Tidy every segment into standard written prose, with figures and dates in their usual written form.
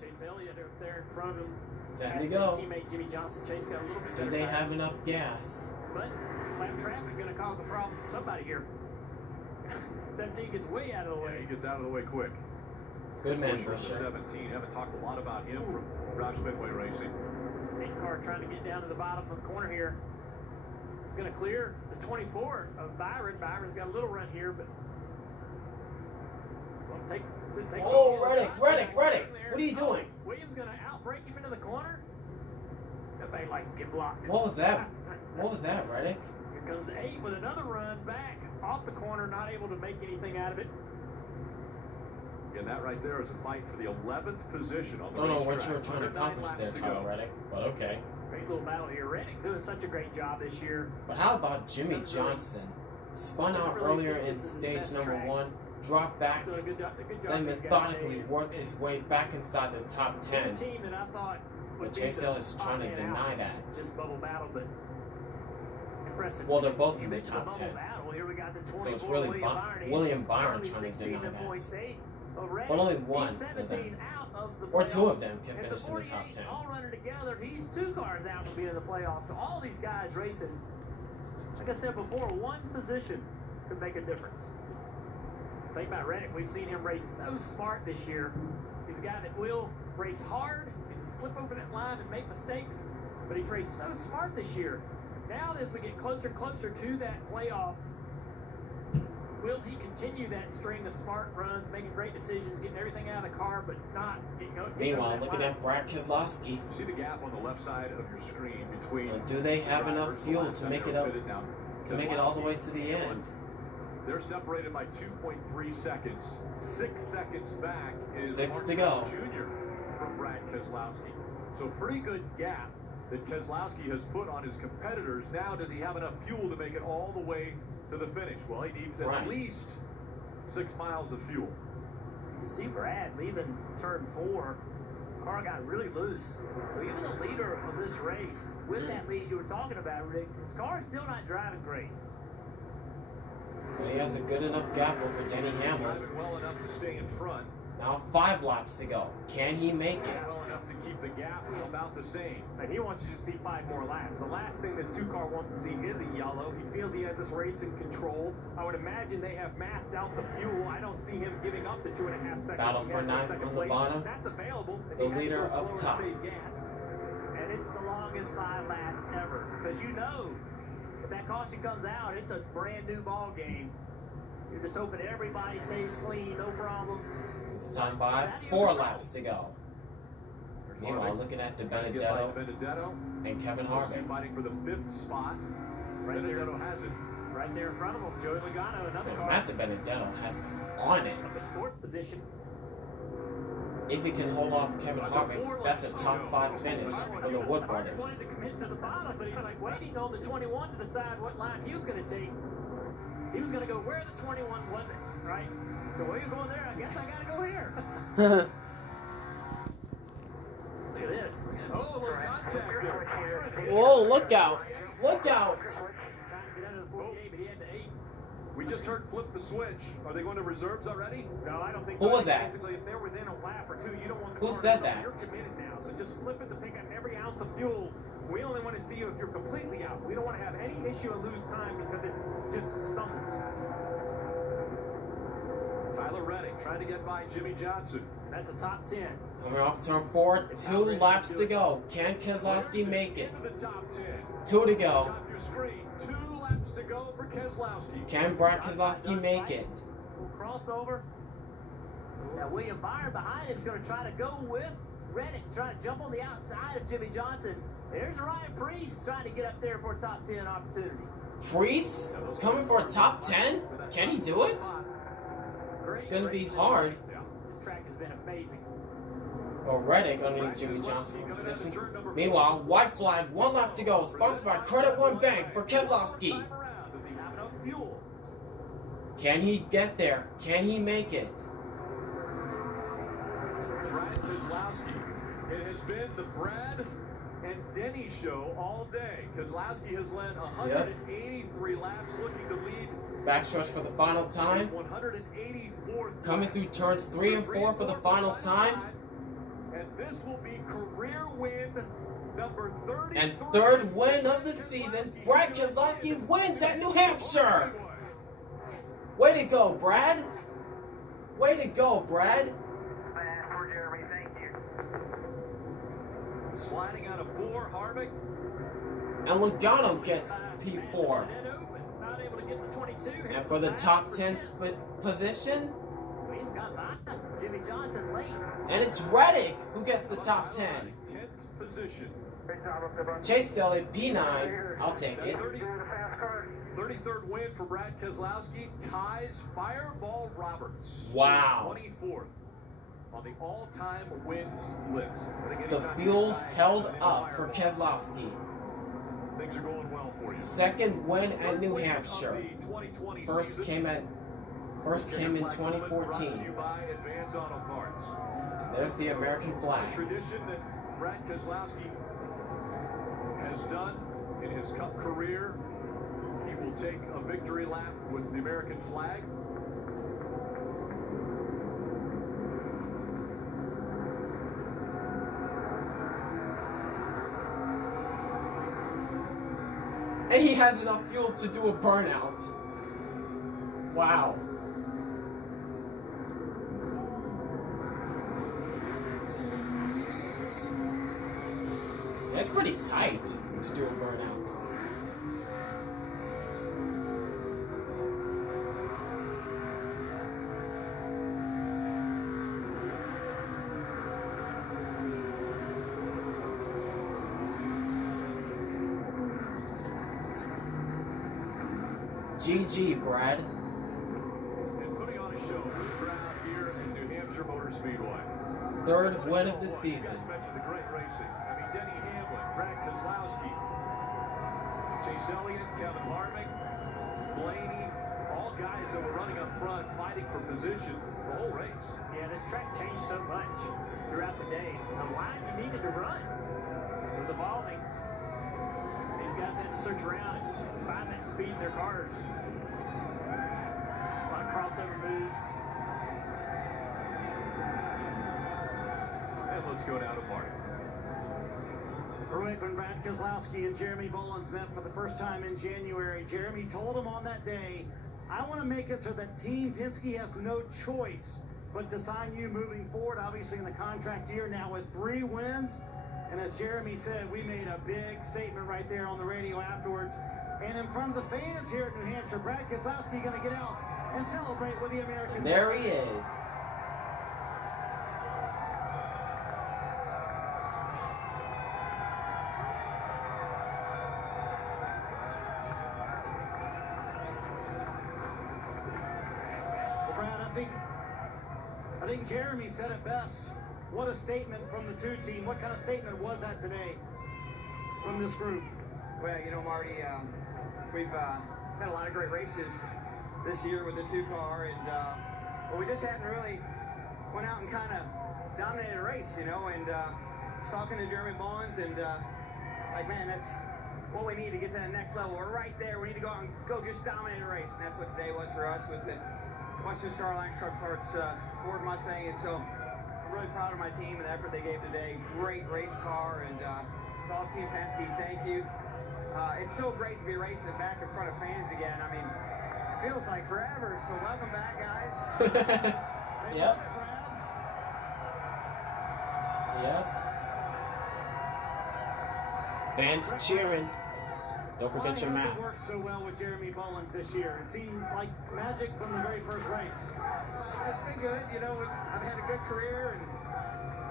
Chase Elliott up there in front of him. Time to go. His teammate Jimmy Johnson. Chase got a little bit. Do they have enough gas? But lap traffic going to cause a problem for somebody here. 17 gets way out of the way. Yeah, he gets out of the way quick. Good man, Busher. 17. Haven't talked a lot about him from Roush Midway Racing. 8 car trying to get down to the bottom of the corner here. He's going to clear the 24 of Byron. Byron's got a little run here, but he's going to take. Oh, Reddick! What are you doing? Williams going to outbrake him into the corner. That thing likes to get blocked. What was that? What was that, Reddick? Here comes 8 with another run back off the corner, not able to make anything out of it. And that right there is a fight for the 11th position on the I don't know racetrack. what you were trying to accomplish there, Tyler Reddick, but okay. Great little battle here. Reddick doing such a great job this year. But how about Jimmy Johnson? Spun out earlier in stage number 1, dropped back, then methodically worked his way back inside the top 10. But Chase Elliott's trying to deny that. This bubble battle, but impressive. Well, they're both in the top 10. Here we got the So it's really William Byron trying to deny that. But only one of them, or 2 of them, can finish in the top 10. All running together. He's 2 cars out from being in the playoffs. So all these guys racing, like I said before, 1 position could make a difference. Think about Reddick. We've seen him race so smart this year. He's a guy that will race hard and slip over that line and make mistakes, but he's raced so smart this year. Now, as we get closer and closer to that playoff, will he continue that string of smart runs, making great decisions, getting everything out of the car, but not getting over that Meanwhile, looking line? at Brad Keselowski. See the gap on the left side of your screen between. Do they have enough fuel to make it up, to make it all the way to the end? They're separated by 2.3 seconds. 6 seconds back is 6 to go. Jr. from Brad Keselowski. So pretty good gap that Keselowski has put on his competitors. Now, does he have enough fuel to make it all the way to the finish? Well, he needs at least 6 miles of fuel. You see Brad leaving turn 4. Car got really loose. So even the leader of this race, with that lead you were talking about, Rick, his car is still not driving great. He has a good enough gap over Denny Hamlin. Driving well enough to stay in front. Now 5 laps to go. Can he make it? Well enough to keep the gap about the same. And he wants you to see 5 more laps. The last thing this 2-car wants to see is a yellow. He feels he has this race in control. I would imagine they have mathed out the fuel. I don't see him giving up the 2.5 seconds. Battle for 9th on the bottom. That's available. The leader up top. And it's the longest 5 laps ever. Because you know, if that caution comes out, it's a brand new ball game. You're just hoping everybody stays clean, no problems. It's time by 4 laps to go. Meanwhile, looking at Benedetto and Kevin Harvick. Fighting for the 5th spot. Benedetto has it. Right there in front of him, Joey Logano, another car. Matt Benedetto has on it. 4th position. If he can hold off Kevin Harvick, that's a top 5 finish for the Wood brothers. He wanted to commit to the bottom, but he's like waiting on the 21 to decide what line he was going to take. He was going to go where the 21 wasn't, right? So where you going there? I guess I got to go here. Look at this. Oh, a little contact there. Whoa, look out. Look out. He's trying to get under the 48, but he had to 8. We just heard flip the switch. Are they going to reserves already? No, I don't think so. so. Who was that? Basically, if they're within a lap or 2, you don't want the Who car said to that? You're committed now, so just flip it to pick up every ounce of fuel. We only want to see you if you're completely out. We don't want to have any issue and lose time because it just stumbles. Tyler Reddick trying to get by Jimmy Johnson. That's a top 10. Coming off turn 4, 2 laps to go. Can Keselowski make it? Into the top 10. 2 to go. Top your screen. 2 laps to go for Keselowski. Can Brad Keselowski make it? Crossover. Now William Byron behind him is going to try to go with Reddick, trying to jump on the outside of Jimmy Johnson. There's Ryan Preece trying to get up there for a top 10 opportunity. Preece coming for a top 10? Can he do it? It's going to be hard. This track has been amazing. Well, Reddick underneath Jimmy Johnson in position. Meanwhile, white flag, 1 lap to go. Sponsored by Credit One Bank for Keselowski. Can he get there? Can he make it? Brad Keselowski. It has been the Brad and Denny show all day. Keselowski has led 183 laps, looking to lead Back stretch for the final time. 184th. Coming through turns 3 and 4 for the final time. And this will be career win number 30. And third win of the season. Brad Keselowski wins at New Hampshire. Way to go, Brad. Way to go, Brad. For Jeremy, thank you. Sliding out of 4, Harvick. And Logano gets P4. And for the top 10 position, and it's Reddick who gets the top 10. 10th position. Chase Elliott P9. I'll take it. 33rd win for Brad Keselowski. Ties Fireball Roberts. Wow. 24th on the all-time wins list. The fuel held up for Keselowski. Things are going well for you. Second win at New Hampshire. First came in 2014. There's the American flag. A tradition that Brad Keselowski has done in his Cup career. He will take a victory lap with the American flag. And he has enough fuel to do a burnout. Wow. That's pretty tight to do a burnout. GG, Brad. And putting on a show for the crowd here in New Hampshire Motor Speedway. Third win of the season. You guys mentioned the great racing. I mean, Denny Hamlin, Brad Keselowski, Chase Elliott, Kevin Harvick, Blaney, all guys that were running up front, fighting for position the whole race. Yeah, this track changed so much throughout the day. The line you needed to run was evolving. These guys had to search around and find that speed in their cars. A lot of crossover moves. And let's go down to Marty. Right when Brad Keselowski and Jeremy Bullins met for the first time in January, Jeremy told him on that day, I want to make it so that Team Penske has no choice but to sign you moving forward, obviously in the contract year now with 3 wins. And as Jeremy said, we made a big statement right there on the radio afterwards. And in front of the fans here at New Hampshire, Brad Keselowski going to get out and celebrate with the American. And there he is. Well, Brad, I think Jeremy said it best. What a statement from the 2 team. What kind of statement was that today from this group? Well, you know, Marty, we've had a lot of great races this year with the 2-car, and well, we just hadn't really went out and kind of dominated a race, you know, and was talking to Jeremy Bullins, and like, man, that's what we need to get to the next level. We're right there. We need to go out and go just dominate a race, and that's what today was for us with the Western Star Alliance Truck Parts Ford Mustang, and so I'm really proud of my team and the effort they gave today. Great race car, and to all Team Penske, thank you. It's so great to be racing back in front of fans again. I mean, it feels like forever, so welcome back, guys. Yep. Yep. Fans cheering. Don't forget your mask. It worked so well with Jeremy Bullins this year. It seemed like magic from the very first race. It's been good. You know, I've had a good career, and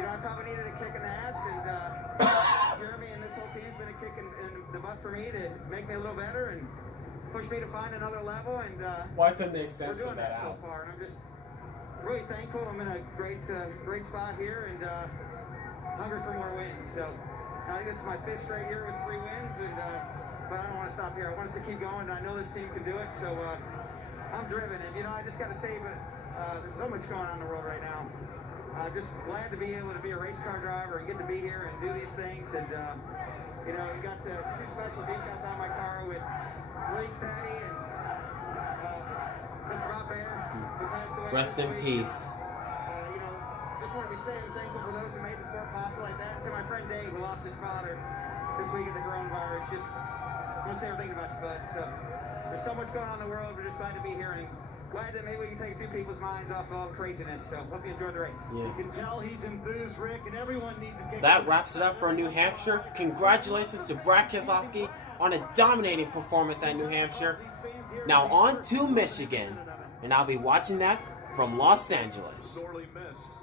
you know, I probably needed a kick in the ass, and Jeremy and this whole team's been a kick in the butt for me to make me a little better and push me to find another level. And why couldn't they we're censor doing that that so out? far, and I'm just really thankful. I'm in a great spot here, and hungry for more wins. So I think this is my 5th straight year with 3 wins, and but I don't want to stop here. I want us to keep going, and I know this team can do it. So I'm driven, and you know, I just got to say, but there's so much going on in the world right now. Just glad to be able to be a race car driver and get to be here and do these things. And you know, you got the 2 special decals on my car with race patty and Mr. Rob Bear, who passed away. Rest in peace. You know, just want to be saying thankful for those who made the sport possible like that. To my friend Dave, who lost his father this week at the coronavirus. Just want to say everything about you, bud. So there's so much going on in the world. We're just glad to be here and glad that maybe we can take a few people's minds off all the craziness. So hope you enjoyed the race. Yeah. You can tell he's enthused, Rick, and everyone needs a kick. That wraps it up for New Hampshire. Congratulations to Brad Keselowski on a dominating performance at New Hampshire. Now on to Michigan, and I'll be watching that from Los Angeles. Sorely missed.